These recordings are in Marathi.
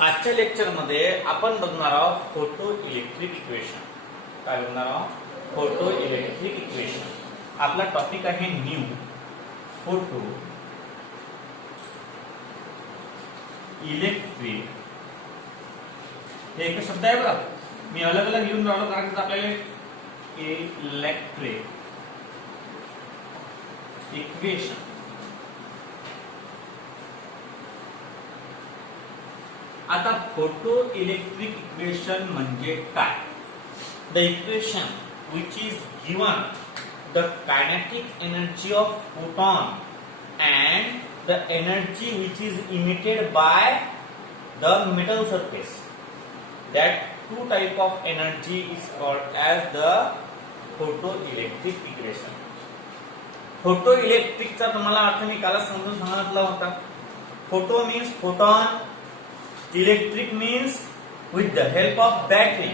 आजच्या लेक्चर मध्ये आपण बघणार आहोत फोटो इलेक्ट्रिक इक्वेशन. काय बघणार आहोत? Photo electric equation. आपला टॉपिक आहे न्यू फोटो इलेक्ट्रिक. हे एक शब्द आहे बघा, मी अलग अलग लिहून राहिलो कारण की आपल्याला इलेक्ट्रिक इक्वेशन. आता फोटो इलेक्ट्रिक इक्वेशन म्हणजे काय? The equation which is given the kinetic energy of photon and the energy which is emitted by the metal surface. That two type of energy is called as the photoelectric equation. Photoelectric चा तुम्हाला अर्थ मी कालच समजून सांगितला होता. Photo means photon, electric means with the help of battery.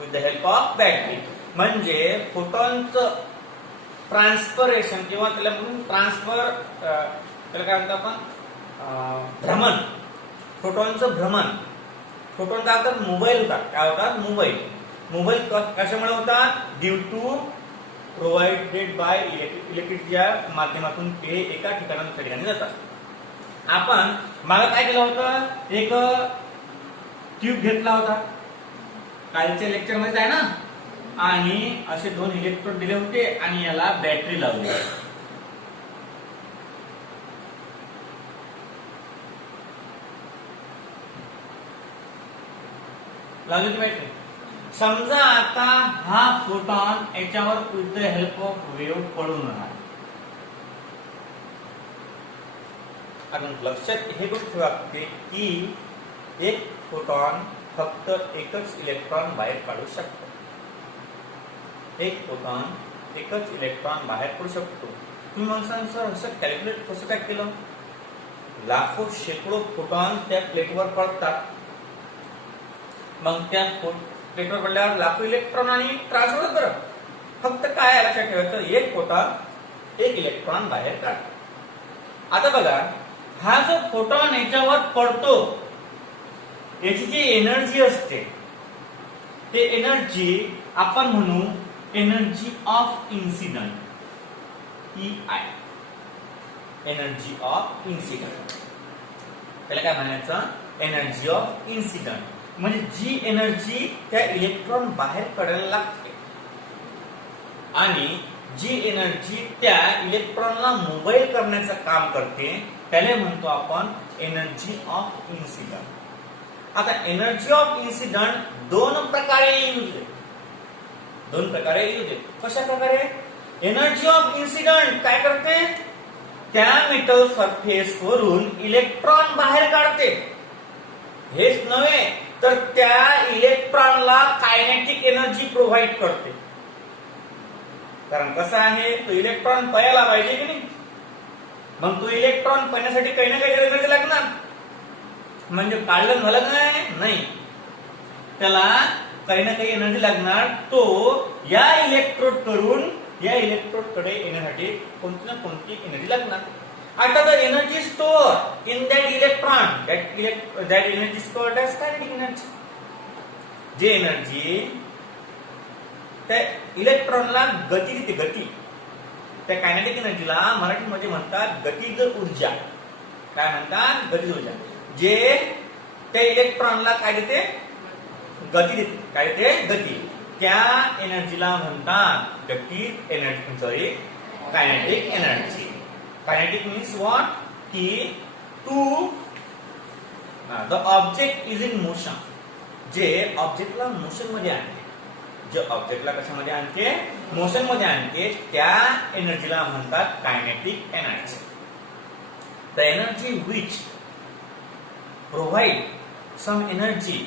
With the help of battery म्हणजे फोटॉनचं ट्रान्सफरेशन किंवा त्याला म्हणून ट्रान्सफर, त्याला काय म्हणतो आपण, भ्रमण. फोटॉनचं भ्रमण. फोटॉन काय होतात? मोबाईल होतात. काय होतात? मोबाईल कशामुळे होतात? ड्यू टू प्रोव्हाइडेड बाय इलेक्ट्रिकच्या माध्यमातून ते एका ठिकाणाहून दुसऱ्या ठिकाणी जातात. आपण मला काय केलं होतं, एक ट्यूब घेतला होता कालच्या लेक्चर मध्ये आहे ना, आणि असे दोन इलेक्ट्रोड दिले होते आणि याला बॅटरी लावली. लावली ती बॅटरी. समजा आता हा फोटॉन याच्यावर with the help of wave पडून राहणार. आणि लक्षात हे गोष्ट ठेवा की एक फोटॉन फक्त एकच इलेक्ट्रॉन बाहेर काढू शकतो. एक फोटॉन एकच इलेक्ट्रॉन बाहेर पडू शकतो. तुम्ही म्हणसान सर असं कॅल्क्युलेट कसं काय केलं? लाखो शेकडो फोटॉन त्या प्लेटवर पडतात. मग त्या प्लेटवर पडल्यावर लाखो इलेक्ट्रॉन आणि ट्रान्सफर करत. फक्त काय लक्षात ठेवायचं, एक फोटॉन एक इलेक्ट्रॉन बाहेर काढतो. आता बघा, हा जो फोटॉन याच्यावर पडतो याची जी एनर्जी असते ते एनर्जी आपण म्हणू energy of incident, EI. Energy of incident त्याला काय म्हणायचं? Energy of incident. म्हणजे जी एनर्जी त्या इलेक्ट्रॉन बाहेर काढायला लागते आणि जी एनर्जी त्या इलेक्ट्रॉनला मोबाईल करण्याचं काम करते त्याला म्हणतो आपण एनर्जी ऑफ इन्सिडंट. आता एनर्जी ऑफ इन्सिडंट दोन प्रकारे यूज होते. कशा प्रकारे? एनर्जी ऑफ इन्सिडंट काय करते? त्या मेटल सरफेस वरून इलेक्ट्रॉन बाहेर काढते. हेच नव्हे तर त्या इलेक्ट्रॉनला कायनेटिक एनर्जी प्रोव्हाइड करते. कारण कसं आहे, तो इलेक्ट्रॉन पयाला पाहिजे की नाही? मग तो इलेक्ट्रॉन पळण्यासाठी काही ना काही एनर्जी लागणार. म्हणजे काढलं झालं नाही, त्याला काही ना काही एनर्जी लागणार. तो या इलेक्ट्रोड कडे येण्यासाठी कोणती ना कोणती एनर्जी लागणार. आता the energy store in that electron, that energy stored as kinetic energy. जे एनर्जी त्या इलेक्ट्रॉनला गती देते, गती, त्या कायनेटिक एनर्जीला मराठीमध्ये म्हणतात गतिज ऊर्जा. काय म्हणतात? गतिज ऊर्जा. जे त्या इलेक्ट्रॉनला काय देते? गती देते. काय देते? गती. त्या एनर्जीला म्हणतात गतिज energy, kinetic energy. Kinetic means what? की to the object is in motion. जे ऑब्जेक्टला मोशन मध्ये आणते, जे ऑब्जेक्टला कशामध्ये आणते? मोशन मध्ये आणते, त्या एनर्जीला म्हणतात kinetic energy. The energy which provide some energy,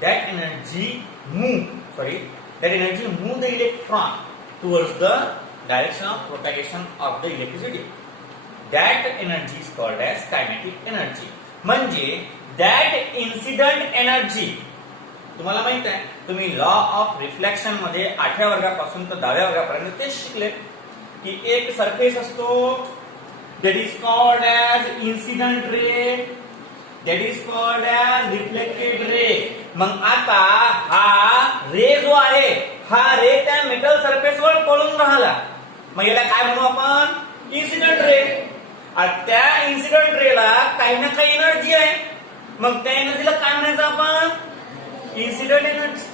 that energy move the electron towards the direction of propagation of the electricity. That energy is called as kinetic energy. म्हणजे that incident energy. तुम्हाला माहित आहे, तुम्ही लॉ ऑफ रिफ्लेक्शन मध्ये 8व्या वर्गापासून तर 10व्या वर्गापर्यंत तेच शिकले की एक सरफेस असतो that is called as incident ray, that is called as reflection मग आता हा रे जो आहे हा रे त्या मेटल सरफेसवर पडून राहिला, मग याला काय म्हणू आपण? Incident ray. त्या इन्सिडेंट रेला काही ना काही एनर्जी आहे, मग त्या एनर्जीला काय म्हणायचं आपण? Incident energy.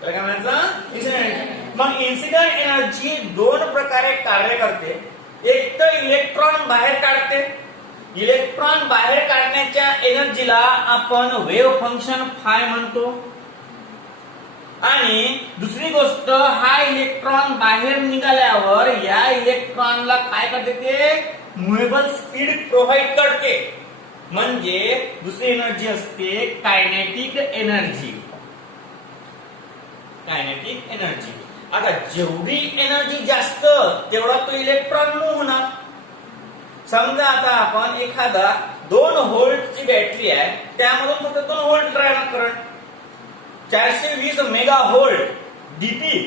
त्याला काय म्हणायचं? इन्सिडेंट. मग इन्सिडेंट एनर्जी दोन प्रकारे कार्य करते. एक तर इलेक्ट्रॉन बाहेर काढते. इलेक्ट्रॉन बाहेर काढण्याच्या एनर्जीला आपण वेव्ह फंक्शन फाय म्हणतो. आणि दुसरी गोष्ट, हा इलेक्ट्रॉन बाहेर निघाल्यावर या इलेक्ट्रॉनला काय करते? ते मुव्हेबल स्पीड प्रोव्हाइड करते. म्हणजे दुसरी एनर्जी असते कायनेटिक एनर्जी. Kinetic energy. आता जेवढी एनर्जी जास्त तेवढा तो इलेक्ट्रॉन मूव्ह होणार. समजा आता आपण एखादा 2 व्होल्टची बॅटरी आहे, त्यामधून फक्त 2 volt drive current, 420 mega volt DP,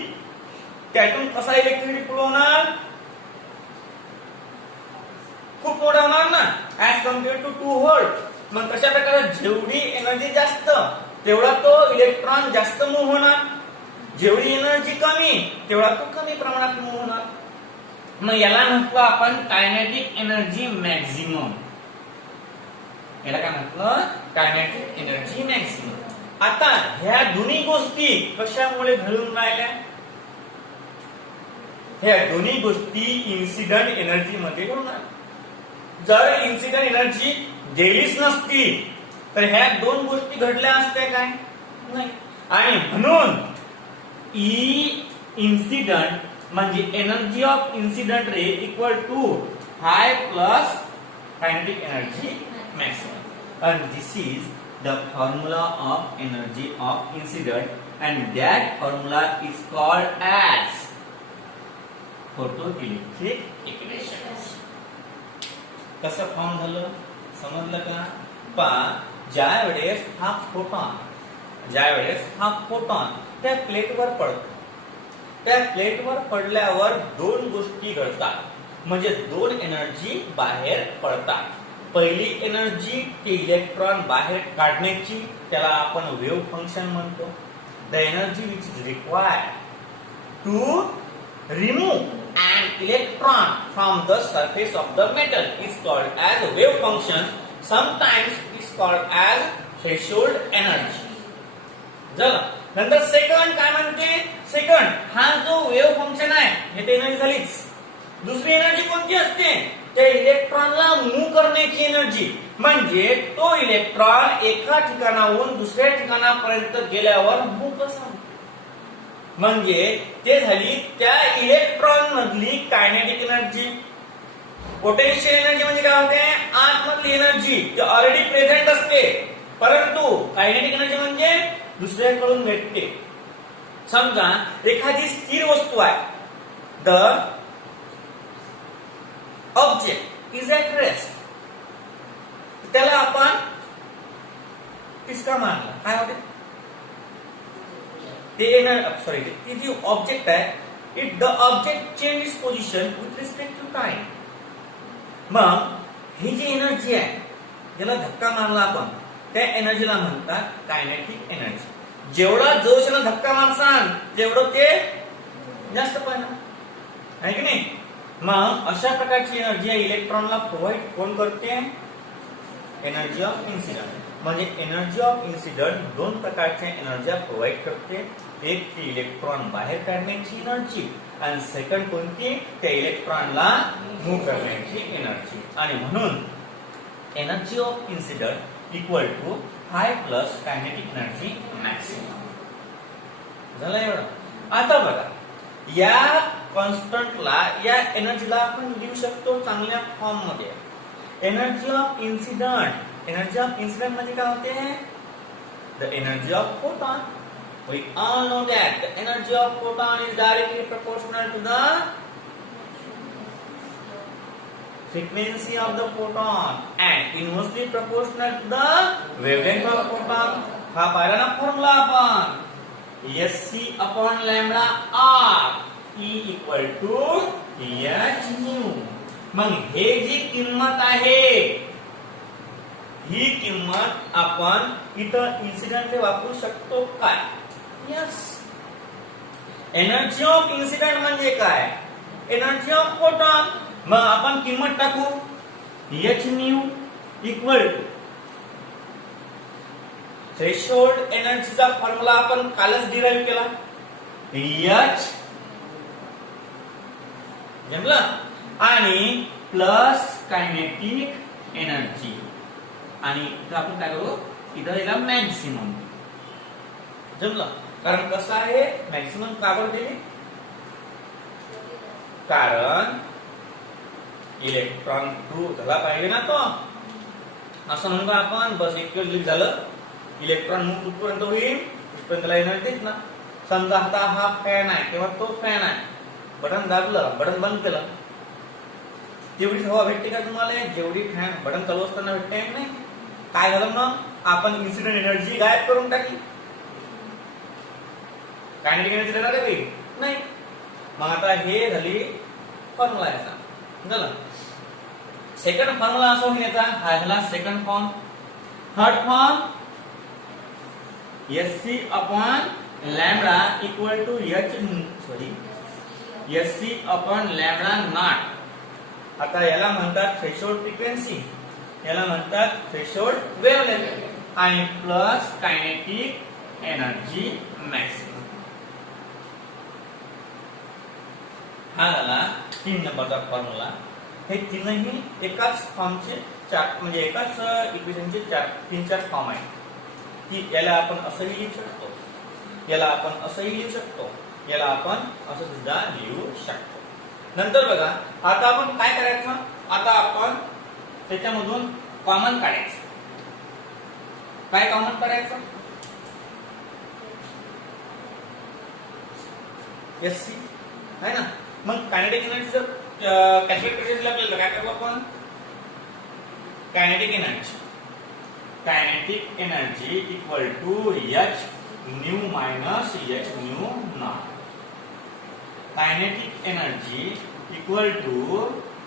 त्यातून कसा इलेक्ट्रिसिटी फ्लो होणार? खूप मोठा होणार ना, ऍज कम्पेअर टू 2 व्होल्ट. मग कशा प्रकारे जेवढी एनर्जी जास्त तेवढा तो इलेक्ट्रॉन जास्त मूव्ह होणार, जेवढी एनर्जी कमी तेवढा तो कमी प्रमाणात मूव्ह होणार. मग याला म्हटलं आपण कायनेटिक एनर्जी मॅक्झिमम. याला काय म्हटलं? Kinetic energy maximum. आता ह्या दोन्ही गोष्टी कशामुळे घडून राहिल्या? ह्या दोन्ही गोष्टी इन्सिडेंट एनर्जी मध्ये घडून राहिल्या. जर इन्सिडेंट एनर्जी गेलीच नसती तर ह्या दोन गोष्टी घडल्या असत्या काय? नाही. आणि म्हणून ई इन्सिडेंट म्हणजे energy of incident ray equal to हाय plus kinetic energy maximum. and this is the formula of energy of incident and that formula is called as photoelectric equation. कसं फॉर्म झालं समजलं का? ज्या वेळेस हा फोटॉन त्या प्लेटवर पडतो, त्या प्लेटवर पडल्यावर दोन गोष्टी घडतात, म्हणजे दोन एनर्जी बाहेर पडतात. पहिली एनर्जी ती इलेक्ट्रॉन बाहेर काढण्याची, त्याला आपण वेव्ह फंक्शन म्हणतो. The energy which is required to remove an electron from the surface of the metal is called as a wave function. Sometimes it is called as threshold energy. झालं. नंतर सेकंड काय म्हणते? सेकंड हा जो वेव्ह फंक्शन आहे हे ते एनर्जी झालीच. दुसरी एनर्जी कोणती असते? त्या इलेक्ट्रॉनला मूव्ह करण्याची एनर्जी. म्हणजे तो इलेक्ट्रॉन एका ठिकाणाहून दुसऱ्या ठिकाणापर्यंत गेल्यावर मूव्ह कसा, म्हणजे ते झाली त्या इलेक्ट्रॉन मधली कायनेटिक एनर्जी. पोटेन्शियल एनर्जी म्हणजे काय होते? आतमधली एनर्जी जी ऑलरेडी प्रेझेंट असते, परंतु कायनेटिक एनर्जी म्हणजे दुसऱ्याकडून भेटते. समजा एखादी स्थिर वस्तू आहे, the object is at rest, त्याला आपण टिचका मारला, काय होते? ती जी ऑब्जेक्ट आहे, the object change its position with respect to time. मग ही जी एनर्जी आहे ज्याला धक्का मारला आपण, त्या एनर्जीला म्हणतात कायनेटिक एनर्जी. जेवढा जोशाने धक्का मारसान तेवढं ते जास्त पाहिजे आहे की नाही? मग अशा प्रकारची एनर्जी इलेक्ट्रॉनला प्रोव्हाइड कोण करते? Energy of incident. म्हणजे एनर्जी ऑफ इन्सिडेंट दोन प्रकारच्या एनर्जी प्रोव्हाइड करते. एक ती इलेक्ट्रॉन बाहेर काढण्याची एनर्जी आणि सेकंड कोणती? त्या इलेक्ट्रॉनला मूव्ह करण्याची एनर्जी. आणि म्हणून energy of incident equal to हाय प्लस कायनेटिक एनर्जी मॅक्सिमम. झालं एवढं? आता बघा, या कॉन्स्टंटला, या एनर्जीला आपण लिहू शकतो चांगल्या फॉर्म मध्ये. Energy of incident. Energy of incident म्हणजे काय होते? The energy of photon. We all know that the energy of photon is directly proportional to the frequency of the photon and inversely proportional to the wavelength of the photon. हा पाहिला ना फॉर्म्युला आपण? Sc upon lambda r E equal to h nu. मग हे जी किंमत आहे ही किंमत आपण इथं इन्सिडेंट वापरू शकतो काय? यस. एनर्जी ऑफ इन्सिडेंट म्हणजे काय? Energy of photon. मग आपण किंमत टाकू h nu equal to threshold एनर्जीचा फॉर्म्युला आपण कालच डिराइव्ह केला. h जमलं आणि प्लस कायनेटिक एनर्जी आणि इथं आपण काय करू इथं याला मॅक्सिमम जमलं. कारण कसं आहे मॅक्सिमम का बरं दिली? कारण इलेक्ट्रॉन थ्रू झाला पाहिजे ना तो. असं म्हणून का आपण बस एक क्लिक झालं इलेक्ट्रॉन मूव्ह कुठपर्यंत होईल तिथपर्यंत एनर्जी देत ना. समजा आता हा फॅन आहे किंवा तो फॅन आहे, बटन दाबलं बटन बंद केलं, तेवढीच हवा भेटते का तुम्हाला जेवढी फॅन बटन चालू असताना भेटते? नाही. काय झालं मग? आपण इन्सिडेंट एनर्जी गायब करून टाकली. कायनेटिक एनर्जी देणार आहे नाही. मग आता हे झाली फॉर्म्युला याचा झालं. सेकंड फॉर्म्युला असा होईल याचा, हा झाला second form. Third form Sc upon lambda equal to Sc upon lambda naught. आता याला म्हणतात थ्रेशोल्ड फ्रिक्वेन्सी, याला म्हणतात थ्रेशोल्ड वेव्हलेंथ आणि प्लस कायनेटिक एनर्जी मॅक्सिमम. हा झाला 3 नंबरचा फॉर्म्युला. हे तीनही एकाच फॉर्मचे म्हणजे एकाच इक्वेशनचे 3-4 फॉर्म आहेत. की याला आपण असंही लिहू शकतो, याला आपण असंही लिहू शकतो, याला आपण असं सुद्धा लिहू शकतो. नंतर बघा आता आपण काय करायचं, आता आपण त्याच्यामधून कॉमन काढायचं. काय कॉमन काढायचं? Sc आहे ना. मग कायनेटिक एनर्जी जर कॅल्क्युलेट करायची आपल्याला काय करू आपण? Kinetic energy equal to h nu minus h nu naught. Kinetic energy equal to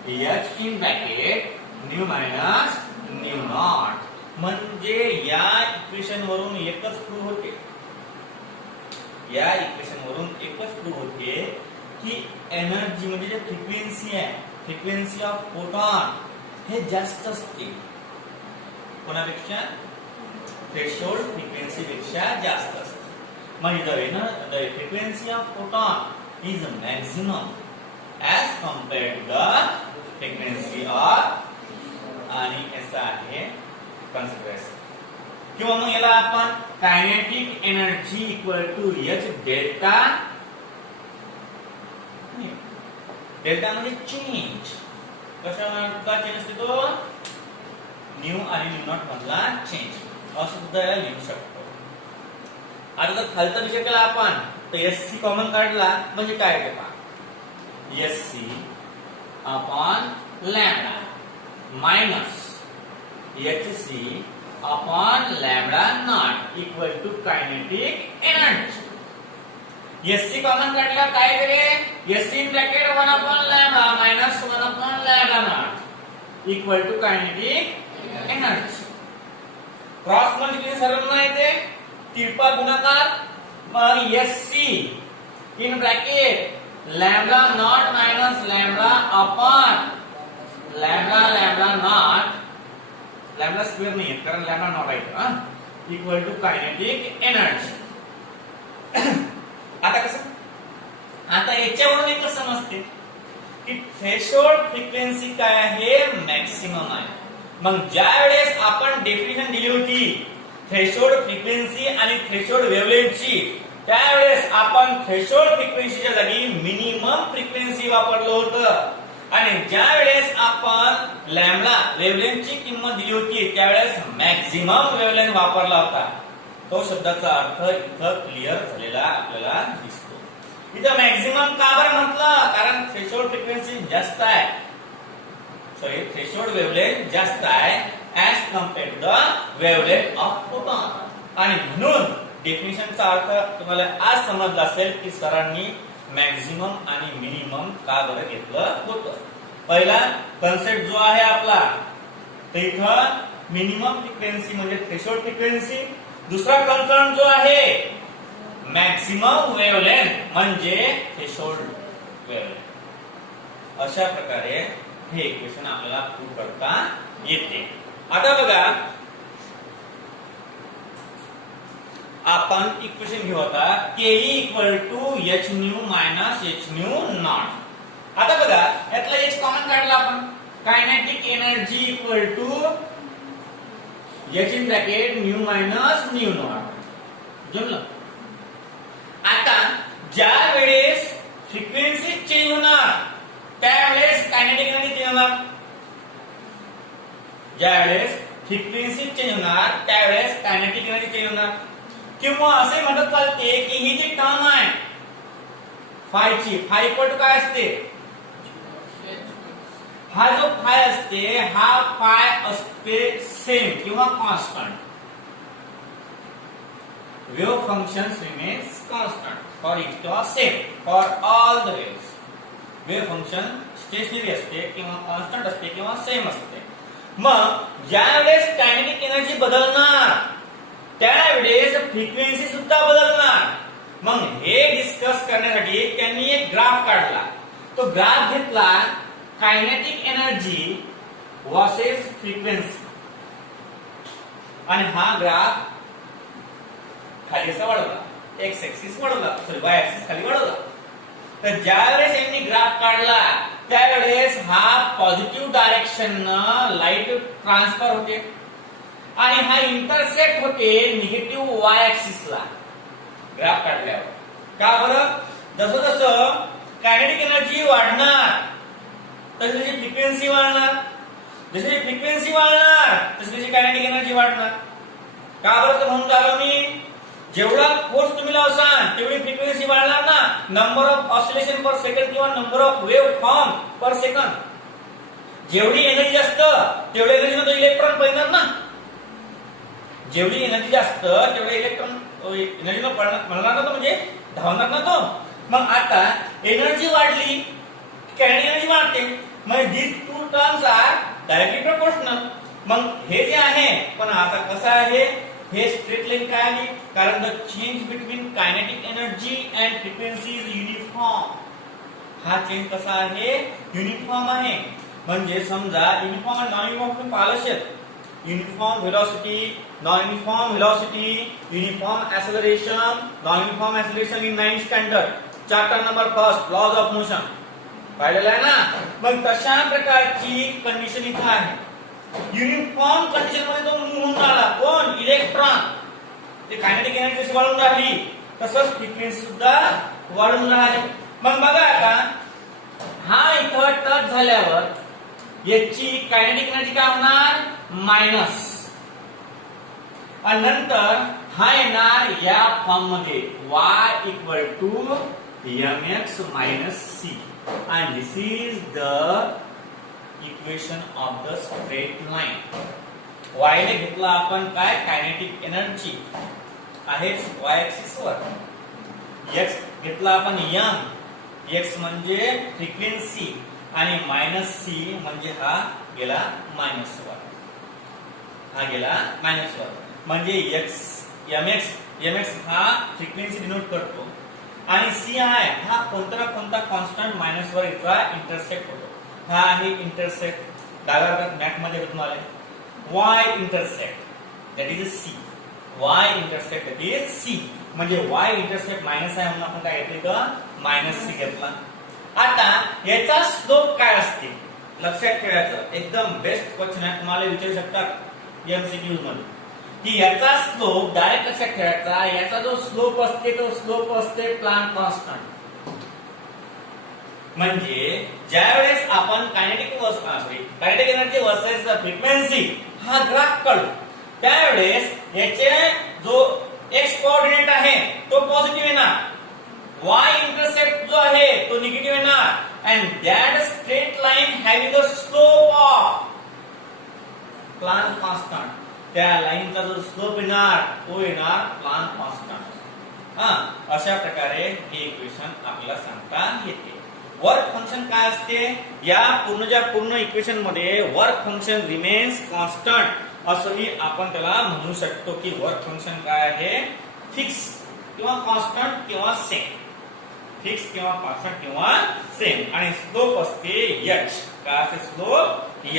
h in bracket nu minus nu naught. म्हणजे या इक्वेशन वरून एकच प्रूव्ह होते, या इक्वेशन वरून एकच प्रूव्ह होते की एनर्जी म्हणजे जे फ्रिक्वेन्सी आहे, फ्रिक्वेन्सी ऑफ फोटॉन हे जास्त असते कोणापेक्षा? थ्रेशोल्ड फ्रिक्वेन्सी पेक्षा जास्त असते. मग the frequency of photon is maximum as compared to the frequency of आणि याचा आहे कॉन्सिक्वेन्स. किंवा मग याला आपण kinetic energy equal to h delta. Delta म्हणजे चेंज. कशाचा चेंज असते तो? न्यू आणि न्यू नॉट मधला चेंज असं सुद्धा याला लिहू शकतो. आता जर खालचा विषय केला आपण तर Sc कॉमन काढला म्हणजे काय ते पहा. Sc upon lambda minus Hc upon lambda naught equal to kinetic energy. Sc common काढला काय करेल? Sc in bracket 1 upon lambda minus 1 upon lambda naught equal to kinetic energy. Cross multiplication सर्वांना येते, तिरपा गुणाकार. मग Sc in bracket lambda naught minus lambda upon lambda naught, lambda square नाही कारण लॅम्बडा नॉट आहे, इक्वल टू कायनेटिक एनर्जी. आता कसं? आता याच्यावरून एक समजते की थ्रेशोल्ड फ्रिक्वेन्सी काय आहे? मॅक्सिमम आहे. मग ज्या वेळेस आपण डेफिनेशन दिली होती थ्रेशोल्ड फ्रिक्वेन्सी आणि थ्रेशोल्ड वेव्हलेंथची, त्यावेळेस आपण थ्रेशोल्ड फ्रिक्वेन्सीच्या जागी मिनिमम फ्रिक्वेन्सी वापरलं होतं. आणि ज्या वेळेस आपण लॅम्बडा वेव्हलेंथची किंमत दिली होती त्यावेळेस मॅक्सिमम वेव्हलेंथ वापरला होता. तो शब्दाचा अर्थ इथं क्लिअर झालेला आपल्याला दिसतो. इथं मॅक्सिमम का बरं म्हटलं? कारण थ्रेशोल्ड फ्रिक्वेन्सी जास्त आहे, सॉरी थ्रेशोल्ड वेव्हलेंथ जास्त आहे as compared to the wavelength of photon. आणि म्हणून डेफिनेशनचा अर्थ तुम्हाला आज समजला असेल की सरांनी मॅक्सिमम आणि मिनिमम का बरं घेतलं होतं. पहिला कन्सेप्ट जो आहे आपला तर इथं मिनिमम फ्रिक्वेन्सी म्हणजे थ्रेशोल्ड फ्रिक्वेन्सी, दुसरा कॉन्स्टंट जो आहे मॅक्सिमम वेव्हलेंथ म्हणजे थ्रेशोल्ड वेव्हलेंथ. अशा प्रकारे हे इक्वेशन आपल्याला प्रूव्ह करता येते. आता बघा आपण इक्वेशन घेऊ आता ke equal to h nu minus h nu naught. आता बघा यातला h कॉमन काढला आपण, kinetic energy equal to h in bracket nu minus nu naught. जमलं. आता ज्या वेळेस फ्रिक्वेन्सी चेंज होणार त्यावेळेस कायनेटिक एनर्जी चेंज होणार. ज्यावेळेस फ्रिक्वेन्सी चेंज होणार त्यावेळेस कायनेटिक एनर्जी चेंज होणार. किंवा असे म्हणत चालते की ही जी टर्म आहे फायची, फाय इक्वल टू काय असते, हा जो फाय असते हा फाय असते सेम किंवा constant. Wave functions remains constant for each किंवा same for all the waves. Wave function stationary असते किंवा कॉन्स्टंट असते किंवा सेम असते. मग ज्यावेळेस कायनेटिक एनर्जी बदलणार त्यावेळेस फ्रिक्वेन्सी सुद्धा बदलणार. मग हे डिस्कस करण्यासाठी त्यांनी एक ग्राफ काढला. तो ग्राफ घेतला कायनेटिक एनर्जी वर्सेस फ्रिक्वेन्सी आणि हा ग्राफ खाली असा वाढवला, एक्स ऍक्सिस वाढवला, सॉरी वाय ऍक्सिस खाली वाढवला. तर ज्यावेळेस यांनी ग्राफ काढला त्यावेळेस हा पॉझिटिव्ह डायरेक्शन लाईट ट्रान्सफर होते आणि हा इंटरसेक्ट होते निगेटिव्ह वाय ऍक्सिसला ग्राफ काढल्यावर. का बरं? जसं जसं कायनेटिक एनर्जी वाढणार तशी तशी फ्रिक्वेन्सी वाढणार, जशी फ्रिक्वेन्सी वाढणार तशी तशी कायनेटिक एनर्जी वाढणार. का बरं? तर म्हणून झालं मी जेवढा फोर्स तुम्ही लावसाल तेवढी फ्रिक्वेन्सी वाढणार ना. Number of oscillation per second किंवा number of wave form per second. जेवढी एनर्जी जास्त तेवढ्या एनर्जीने तो इलेक्ट्रॉन पळणार ना. जेवढी एनर्जी जास्त तेवढे इलेक्ट्रॉन एनर्जीने पळणार ना तो, म्हणजे धावणार ना तो. मग आता एनर्जी वाढली कायनेटिक एनर्जी वाढते. मग these two terms are directly proportional. मग हे जे आहे पण आता कसं आहे हे स्ट्रेट लाईन काय आहे, कारण the change between kinetic energy and frequency is uniform. हा चेंज कसा आहे, युनिफॉर्म आहे. म्हणजे समजा युनिफॉर्म आणि नॉन युनिफॉर्म तुम्ही पाहिलं असेल. Uniform velocity, non uniform velocity, uniform acceleration, non uniform acceleration in 9th standard, chapter number 1 laws of motion पाहिलेलं आहे ना. मग तशा प्रकारची कंडिशन इथं आहे. युनिफॉर्म कंडिशन मध्ये तो मूव्ह होऊन राहिला, कोण, इलेक्ट्रॉन. ते कायनेटिक एनर्जी जशी वाढून राहिली तसंच फ्रिक्वेन्सी सुद्धा वाढून राहिली. मग बघा आता हा इथं टच झाल्यावर याची कायनेटिक एनर्जी काय होणार, मायनस. आणि नंतर हा येणार या फॉर्म मध्ये y equal to mx minus c. and this is the equation of the straight line. y ने घेतला आपण काय, कायनेटिक एनर्जी आहेच y ऍक्सिस वर. x घेतला आपण m, x म्हणजे फ्रिक्वेन्सी आणि मायनस c म्हणजे हा गेला मायनस वर, हा गेला मायनस वर. म्हणजे x mx हा फ्रिक्वेन्सी डिनोट करतो आणि c आहे हा कोणता ना कोणता कॉन्स्टंट मायनस वर इथला इंटरसेक्ट होतो. हा आहे इंटरसेक्ट. डाव्या हातात मॅथ मध्ये तुम्हाला y intersect that is c, y intersect that is c. म्हणजे y इंटरसेक्ट मायनस आहे म्हणून आपण काय घेतलं, मायनस c घेतला. आता याचा स्लोप काय असते लक्षात ठेवायचं. एकदम बेस्ट क्वेश्चन आहे, तुम्हाला विचारू शकतात एमसीक्यू मध्ये की याचा स्लोप डायरेक्ट लक्षात ठेवायचा. याचा जो स्लोप असते तो स्लोप असते प्लॅंक कॉन्स्टंट. म्हणजे ज्यावेळेस आपण कायनेटिक एनर्जी वर्सेस फ्रिक्वेन्सी हा ग्राफ काढू त्यावेळेस याचे जो एक्स कोऑर्डिनेट आहे तो पॉझिटिव्ह येणार, y इंटरसेप्ट जो आहे तो निगेटिव्ह येणार. And that straight line having a slope of plank constant. त्या लाईनचा जो स्लोप येणार तो येणार प्लॅंक कॉन्स्टंट. अशा प्रकारे हे इक्वेशन आपल्याला सांगता येते. वर्क फंक्शन काय असते या पूर्ण इक्वेशन मध्ये, वर्क फंक्शन रिमेन्स कॉन्स्टंट असंही आपण त्याला म्हणू शकतो की वर्क फंक्शन काय आहे, फिक्स किंवा कॉन्स्टंट किंवा सेम, फिक्स किंवा कॉन्स्टंट किंवा सेम, आणि स्लोप असते h, काय असते स्लोप h.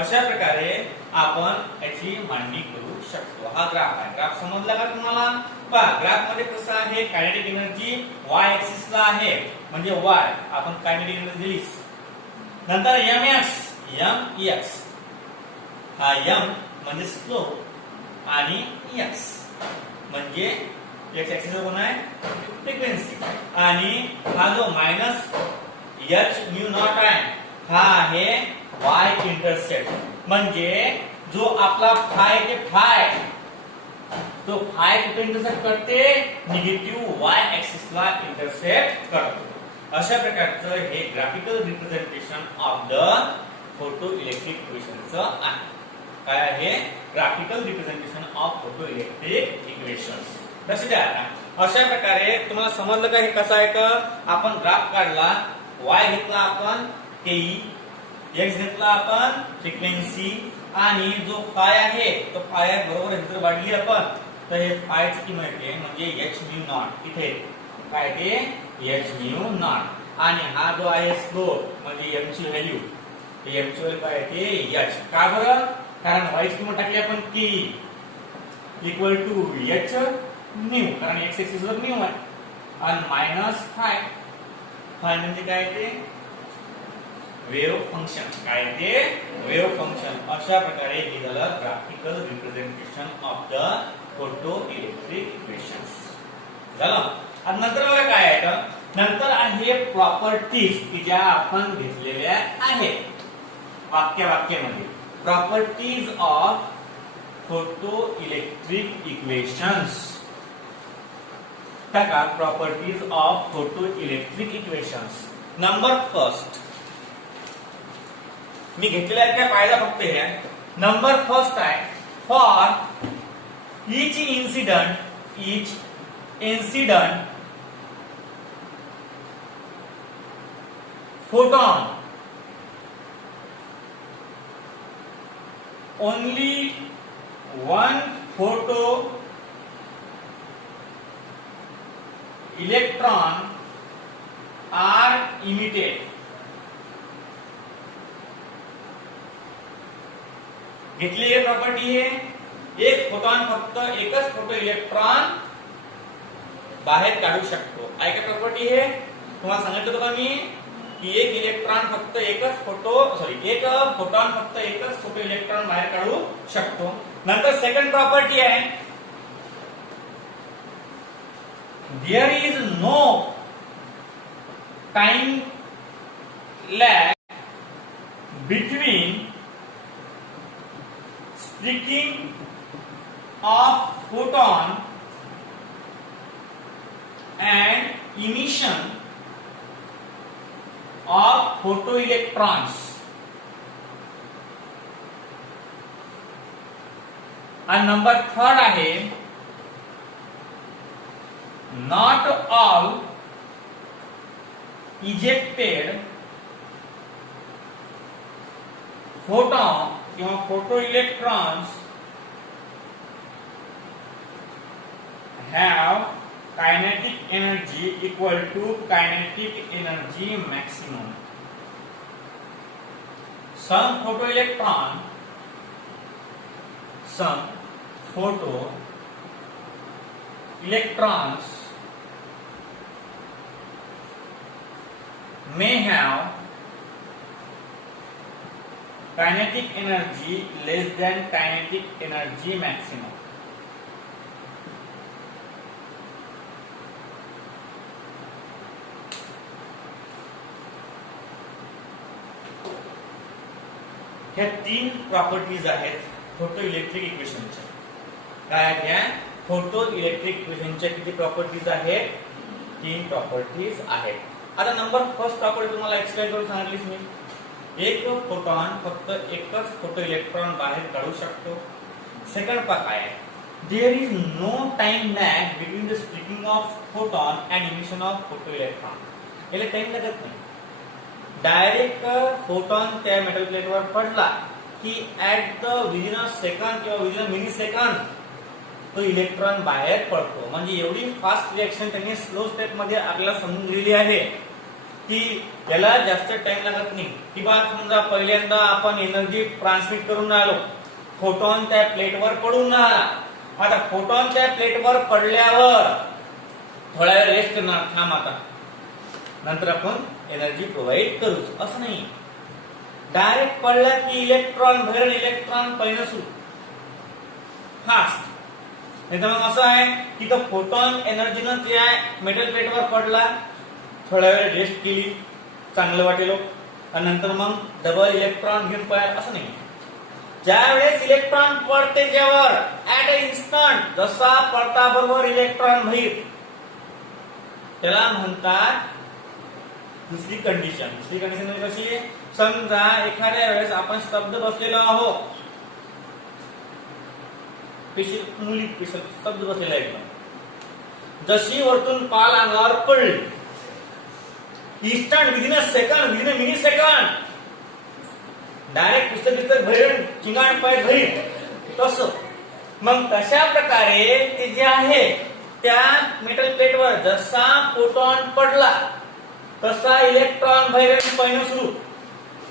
अशा प्रकारे आपण याची मांडणी करू शकतो. हा ग्राफ आहे. ग्राफ समजला का तुम्हाला? पहा ग्राफ मध्ये कसं आहे, कायनेटिक एनर्जी y ऍक्सिस ला आहे, म्हणजे y आपण कायनेटिक एनर्जी दिली. नंतर mx हा m म्हणजे स्लोप आणि x म्हणजे x ऍक्सिस कोण आहे, फ्रिक्वेन्सी, आणि हा जो मायनस h म्यू नॉट आहे हा आहे y इंटरसेप्ट, म्हणजे जो आपला फाय ते फाय, तो फाय कुठे इंटरसेप्ट करते, निगेटिव्ह y ऍक्सिस ला इंटरसेप्ट करतो. अशा प्रकारचं हे graphical representation of the photo electric इक्वेशनचं आहे. काय आहे, graphical representation of photo electric equations. लक्षात द्या. अशा प्रकारे तुम्हाला समजलं का हे कसं आहे का, आपण ग्राफ काढला, y घेतला आपण ke, x घेतला आपण फ्रिक्वेन्सी, आणि जो फाय आहे तो फाय बरोबर हे जर वाढली आपण तर हे फायची किंमत आहे म्हणजे h म्यू नॉट, इथे काय ते h म्यू नॉट, आणि हा जो आहे स्लोप म्हणजे m ची व्हॅल्यू, ते m ची व्हॅल्यू काय आहे h. का बरं, कारण y ची किंमत टाकली आपण k equal to h mu, कारण x ऍक्सिस वर म्यू आहे, आणि मायनस फाय, फाय म्हणजे काय ते वेव्ह फंक्शन, काय ते वेव्ह फंक्शन. अशा प्रकारे हे झालं graphical representation of the photo electric equations. झालं. आणि नंतर बघा काय आहे तर, नंतर आहे प्रॉपर्टीज की ज्या आपण घेतलेल्या आहेत वाक्यामध्ये. Properties of photo electric equations. टाका properties of photo electric equations. Number first मी घेतलेला आहे काय पाहिजे फक्त हे. नंबर फर्स्ट आहे, for each incident photon only one photo electron are emitted. घेतली आहे प्रॉपर्टी आहे, एक फोटॉन फक्त एकच फोटो इलेक्ट्रॉन बाहेर काढू शकतो. आहे का प्रॉपर्टी आहे, तुम्हाला सांगितलं होतं का मी की एक इलेक्ट्रॉन फक्त एकच एक फोटॉन फक्त एकच फोटो इलेक्ट्रॉन बाहेर काढू शकतो. नंतर सेकंड प्रॉपर्टी आहे, there is no time lag between splitting of photon and emission of photoelectrons. And number third आहे, not all ejected photon किंवा photo electrons have kinetic energy equal to kinetic energy maximum. Some photo electrons may have kinetic energy less than kinetic energy maximum. ह्या तीन प्रॉपर्टीज आहेत फोटो इलेक्ट्रिक इक्वेशनच्या. काय आहेत? फोटो इलेक्ट्रिक इक्वेशनच्या किती प्रॉपर्टीज आहेत? तीन प्रॉपर्टीज आहेत. आता नंबर फर्स्ट प्रॉपर्टी तुम्हाला एक्सप्लेन करून सांगितलीच मी. एक फोटॉन फक्त एकच फोटो इलेक्ट्रॉन बाहेर काढू शकतो. सेकंड पार्ट आहे, there is no time lag between the splitting of photon and emission of photo electron. याला टाइम लागत नाही. डायरेक्ट फोटॉन त्या मेटल प्लेटवर पडला की at the within a second किंवा विदिन अ मिली सेकंड तो इलेक्ट्रॉन बाहेर पडतो. म्हणजे एवढी फास्ट रिएक्शन त्यांनी स्लो स्टेप मध्ये आपल्याला समजून दिली आहे की याला जास्त टाइम लागत नाही. की बा समजा पहिल्यांदा आपण एनर्जी ट्रान्समिट करून आलो, फोटॉन त्या प्लेटवर पडून राहिला. आता फोटॉन त्या प्लेटवर पडल्यावर थोडा वेळ रेस्ट करणार, थांब आता, नंतर आपण एनर्जी प्रोव्हाइड करू, असं नाही. डायरेक्ट पडला की इलेक्ट्रॉन बाहेर, इलेक्ट्रॉन पहिलं सुरू फास्ट. नाही तर मग असं आहे की तो फोटॉन एनर्जीनं त्या मेटल प्लेटवर पडला, थोडा वेळ रेस्ट केली, चांगलं वाटेल, आणि नंतर मग डबल इलेक्ट्रॉन घेऊन पळाल, असं नाही. ज्या वेळेस इलेक्ट्रॉन पडते त्यावर ऍट अ इन्स्टंट, जसा पडता बरोबर इलेक्ट्रॉन बाहेर, त्याला म्हणतात दुसरी कंडिशन. दुसरी कंडिशन म्हणजे कशी, समजा एखाद्या वेळेस आपण स्तब्ध बसलेलो आहोत, मुली स्तब्ध बसलेला एकदम, जशी वरतून पाल अंगावर पडली, instant within a second, within a millisecond, direct पुस्तक भरून चिंगाण पाय घरी, तसं. मग तशा प्रकारे ते जे आहे त्या मेटल प्लेटवर जसा फोटॉन पडला तसा इलेक्ट्रॉन बाहेर पळणं सुरू,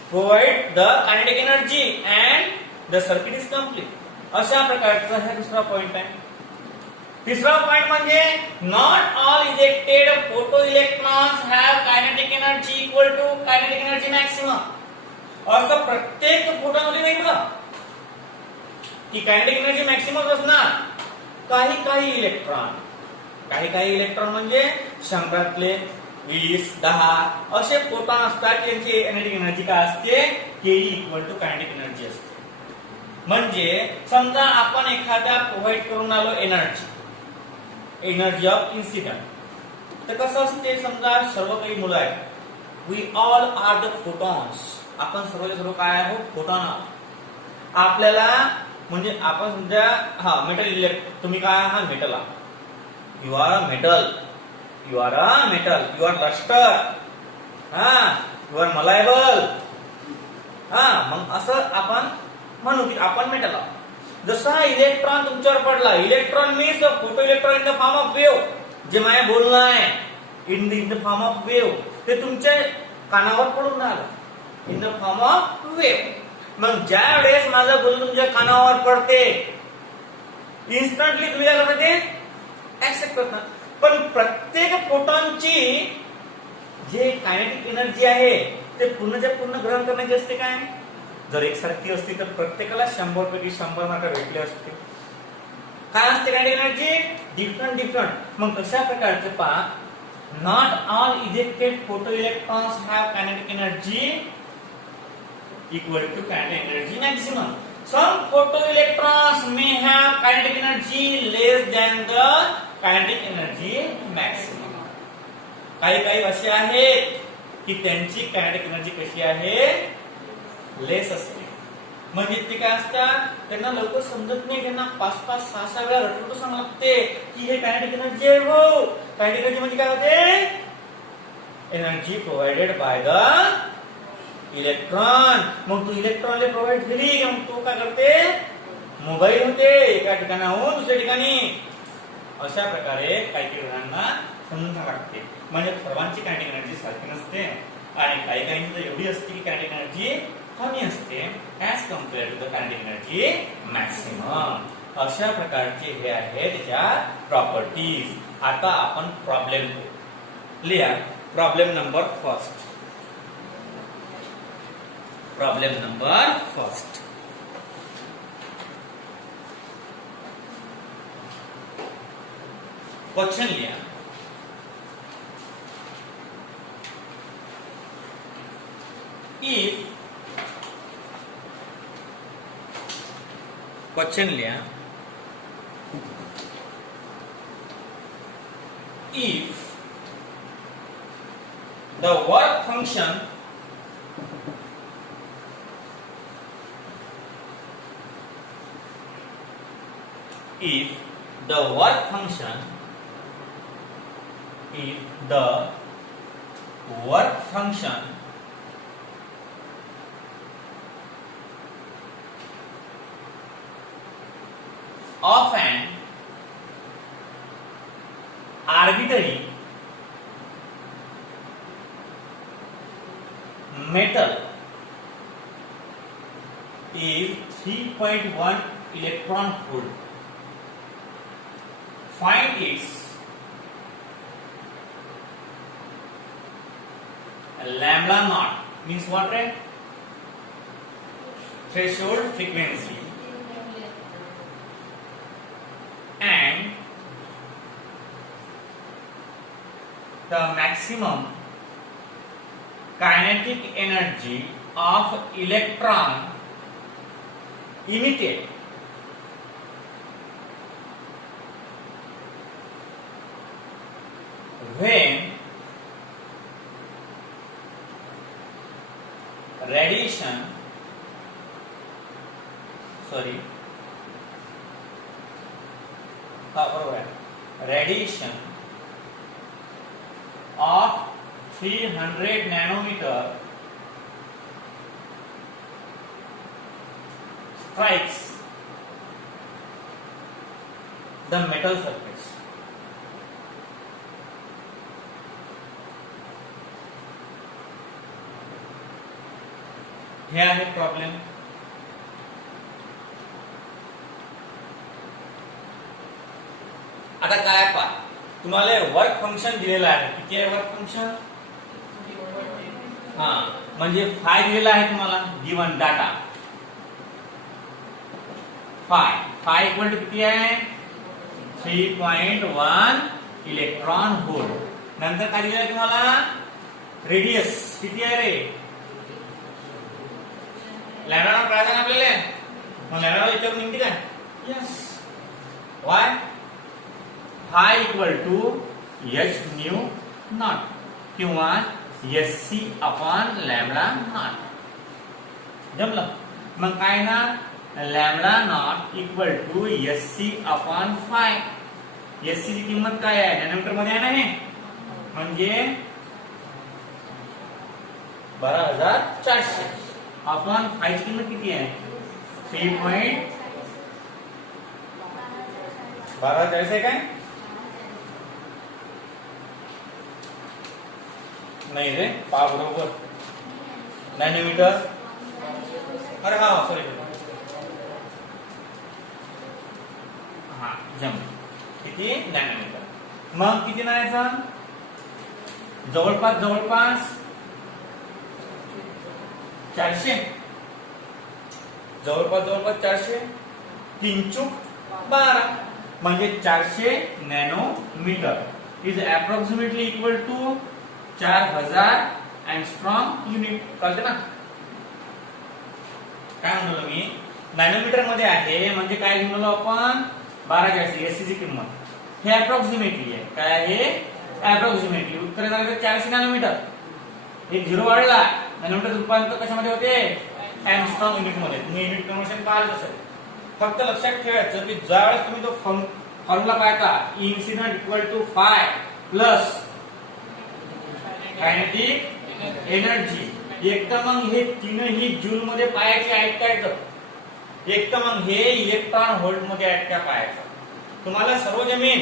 provide the kinetic energy and the circuit is complete. अशा प्रकारचा हा दुसरा पॉइंट आहे. तिसरा पॉइंट म्हणजे not all ejected photo electrons have kinetic energy equal to kinetic energy maximum. असं प्रत्येक फोटोमध्ये नाही बघा की कायनेटिक एनर्जी मॅक्सिमम असणार. काही इलेक्ट्रॉन म्हणजे 100तले 20, 10 असे फोटॉन असतात, त्यांची कायनेटिक एनर्जी काय असते, के इक्वल टू कायनेटिक एनर्जी असते. म्हणजे समजा आपण एखाद्या प्रोव्हाइड करून आलो एनर्जी ऑफ इन्सिडंट, तर कसं असते, समजा सर्व काही मुलं आहेत, we all are the photons, आपण सर्व काय आहोत, फोटॉन आहोत. आपल्याला म्हणजे आपण समजा हा मेटल, तुम्ही काय आहात, मेटल आहात, you are a metal, you are lustre, you are malleable, मग असं आपण म्हणू की आपण मेटल आहोत. जसा इलेक्ट्रॉन तुमच्यावर पडला, electron means photo electron in the form of wave, जे माझ्या बोलणं आहे in the form of wave, ते तुमच्या कानावर पडून राहिलं in the form of wave. मग ज्या वेळेस माझं बोलणं तुमच्या कानावर पडते, इन्स्टंटली तुम्ही काय करता, ते ऍक्सेप्ट करता. पण प्रत्येक फोटॉनची जे कायनेटिक एनर्जी आहे ते पूर्णच्या पूर्ण ग्रहण करण्याची असते. काय जर एकसारखी असती तर प्रत्येकाला 100 पैकी 100 मार्क भेटले असते. काय असते कायनेटिक एनर्जी, डिफरंट. मग अशा प्रकारचे पहा, not all ejected photo electrons have kinetic energy equal to kinetic energy maximum. Some photoelectrons may have kinetic energy less than the kinetic energy maximum. काही असे आहेत की त्यांची कायनेटिक एनर्जी कशी आहे, लेस असते. म्हणजे ते काय असतात, त्यांना लवकर समजत नाही, त्यांना 5-5, 6-6 वेळा रटरट सांगावं लागते की हे कायनेटिक एनर्जी आहे. हो, कायनेटिक एनर्जी म्हणजे काय होते, energy provided by the electron. मग तू इलेक्ट्रॉनला प्रोव्हाइड केली, मग तो काय करते, मोबाईल होते एका ठिकाणाहून दुसऱ्या ठिकाणी. अशा प्रकारे काही जणांना समजून सांगावं लागते. म्हणजे सर्वांची कायनेटिक एनर्जी सारखी नसते, आणि काही एवढी असते की कायनेटिक एनर्जी कमी असते as compare to the kinetic energy maximum. अशा प्रकारचे हे आहे त्याच्या प्रॉपर्टीज. आता आपण प्रॉब्लेम लिहा. Problem number first. क्वेश्चन लिया. If the work function arbitrary metal is 3.1 electron volt. Find its lambda naught, means what, right? Threshold frequency, and the maximum kinetic energy of electron emitted when radiation radiation of 300 nanometer strikes the metal surface. हे आहे प्रॉब्लेम. आता काय पहा, तुम्हाला वर्क फंक्शन दिलेलं आहे. किती आहे वर्क फंक्शन? हा, म्हणजे फाय दिलेला आहे तुम्हाला, given data. Phi equal to किती आहे? 3.1 इलेक्ट्रॉन व्होल्ट. नंतर काय दिलेलं आहे तुम्हाला? रेडियस किती आहे रे? लॅम्डा नॉट काय आहे आपल्याला? मग लॅम्डा याच्यावर निघते काय? Yes. Why? Phi equal to H nu not किंवा S C upon lambda not. जमलं? मग काय ना, lambda not equal to S C upon phi. S C ची किंमत काय आहे? नॅनोमीटर मध्ये आहे ना हे, म्हणजे 12,400 अपॉन फाय ची किंमत किती आहे? 3.12 आहे काय? नाही रे, पा बरोबर नॅनोमीटर. अरे हा सॉरी, हा जम किती नॅनोमीटर. मग किती नाहीचा? जवळपास 400. जवळपास 400. 3 चूक 12 म्हणजे 400 nanometre is approximately equal to 4000 angstrom unit. चालते ना? काय म्हणलो मी? नॅनोमीटर मध्ये आहे म्हणजे काय म्हणलो आपण? 12,400 एससी ची किंमत. हे अप्रॉक्सिमेटली आहे. काय आहे? अप्रॉक्सिमेटली. उत्तर झालं 400 नॅनोमीटर. एक झिरो वाढला, नॅनोमीटर रूपांतर कशामध्ये होते? अँगस्ट्रॉम युनिट मध्ये. तुम्ही युनिट कन्व्हर्शन पाहिलं असेल. फक्त लक्षात ठेवायचं की ज्यावेळेस तुम्ही तो फॉर्म्युला पाहता, incident equal to phi plus kinetic energy, एक तर मग हे तीनही जूल मध्ये पाहायचे आहेत काय? तर एक तर मग हे इलेक्ट्रॉन व्होल्ट मध्ये आहेत का पाहायचं. तुम्हाला सर्व जमीन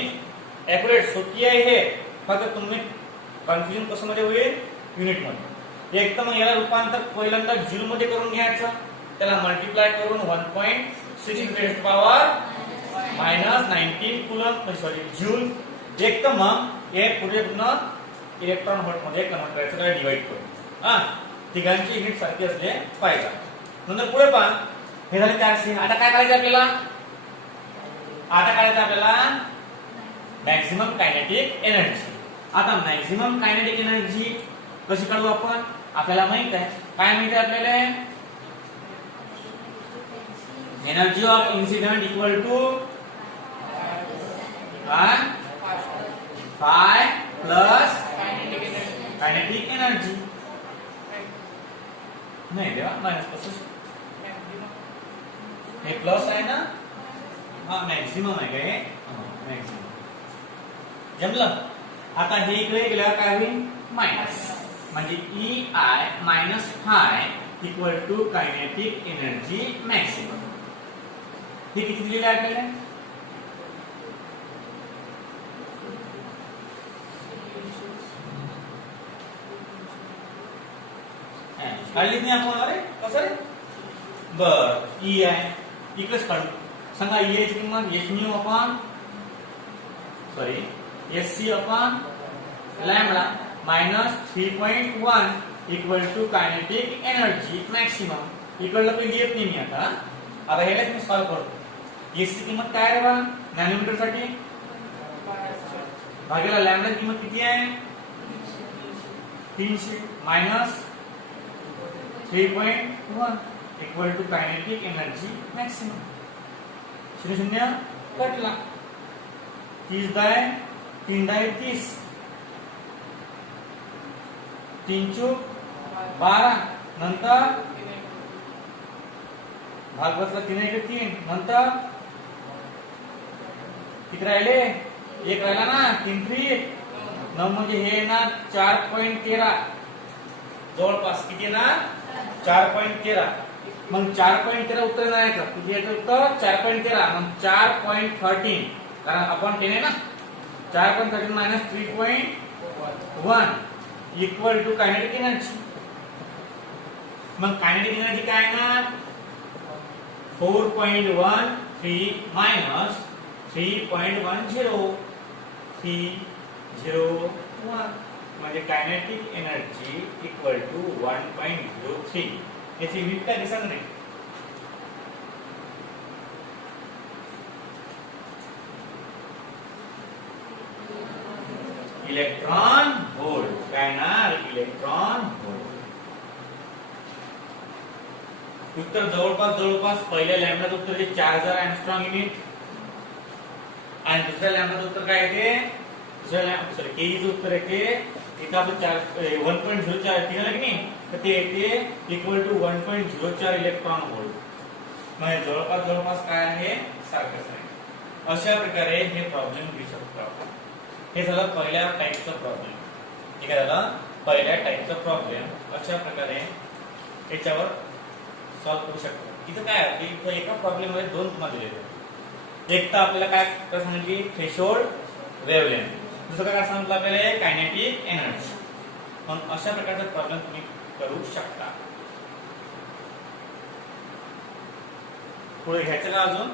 ऍक्युरेट सोपी आहे. हे फक्त तुम्ही कन्फ्युजन कसं मध्ये होईल? युनिट मध्ये. एक तर मग याला रूपांतर पहिल्यांदा जूल मध्ये करून घ्यायचं, त्याला मल्टिप्लाय करून 1.6 रेज पॉवर -19 कुलम जूल. एक तर मग हे पुढे पुन्हा इलेक्ट्रॉन व्होल्ट मध्ये कन्वर्ट करायचं, त्याला डिवाइड करून. हा, तिघांची युनिट सारखी असले पाहिजे. नंतर पुढे पहा, हे झाले 400. आता काय करायचं आपल्याला? Maximum kinetic energy. आता मॅक्सिमम कायनेटिक एनर्जी कशी काढू आपण? आपल्याला माहित आहे. काय माहिती आहे आपल्याला? Energy of incident equal to phi plus kinetic energy. नाही देवा, -65. हे प्लस आहे ना? हा, मॅक्सिमम आहे काय? मॅक्सिमम. जमलं? आता हे इकडे गेल्यावर काय होईल? मायनस, म्हणजे EI minus phi equal to kinetic energy maximum. हे किती दिलेलं आहे आपल्याला? काढलीच नाही आपण. अरे कसं रे. बर ई आहे इकडेच काढू. सांगा ई ची किंमत H nu upon sorry S C upon lambda minus 3.1 equal to kinetic energy maximum. इकडलं काही लिहित नाही मी आता. आता ह्यालाच मी सॉल्व्ह करतो. एस ची किंमत काय आहे बा नॅनोमीटर साठी भागेला लॅम्बडा किंमत किती आहे 300 minus 3.1 equal to kinetic energy maximum. 0 कटला. 30 दाय 3 दाय 30 3 चूक 12 नंतर भाग बसला 3 नंतर किती राहिले 1 राहिला ना 3 3 9 म्हणजे हे ना 4.13 जवळपास किती ना 4.13. मग 4.13 उत्तर नाही यायचं. किती यायचं उत्तर 4.13 मग 4.13 कारण आपण 10 आहे ना 4.13 minus 3.1 equal to kinetic energy. मग कायनेटिक एनर्जी काय ना 4.13 मायनस 3.10 301 म्हणजे कायनेटिक एनर्जी इक्वल टू 1.03. याची युनिट काय दिसत नाही. इलेक्ट्रॉन व्होल्ट काय ना इलेक्ट्रॉन व्होल्ट. उत्तर जवळपास पहिल्या लॅम्बडाचं उत्तर जे 4000 एंगस्ट्रॉम युनिट आणि दुसऱ्या लॅम्बडाचं उत्तर काय येते दुसऱ्या सॉरी केईचं उत्तर येते इथं आपण 1.04 दिलं की नाही तर ते येते इक्वल टू 1.04 इलेक्ट्रॉन व्होल्ट. म्हणजे जवळपास काय आहे सारखंच आहे. अशा प्रकारे हे प्रॉब्लेम घेऊ शकतो आपण. हे झालं पहिल्या टाइपचा प्रॉब्लेम. ठीक आहे झालं पहिल्या टाइपचा प्रॉब्लेम. अशा प्रकारे याच्यावर सॉल्व्ह करू शकतो. इथं काय आहे की इथं एका प्रॉब्लेम मध्ये दोन तुम्हाला दिलेले आहेत. एक तर आपल्याला काय सांगितली थ्रेशोल्ड वेव्हलेंथ. दुसरं काय सांगितलं आपल्याला कायनेटिक एनर्जी. मग अशा प्रकारचा प्रॉब्लेम तुम्ही करू शकता. पुढे घ्यायचं का अजून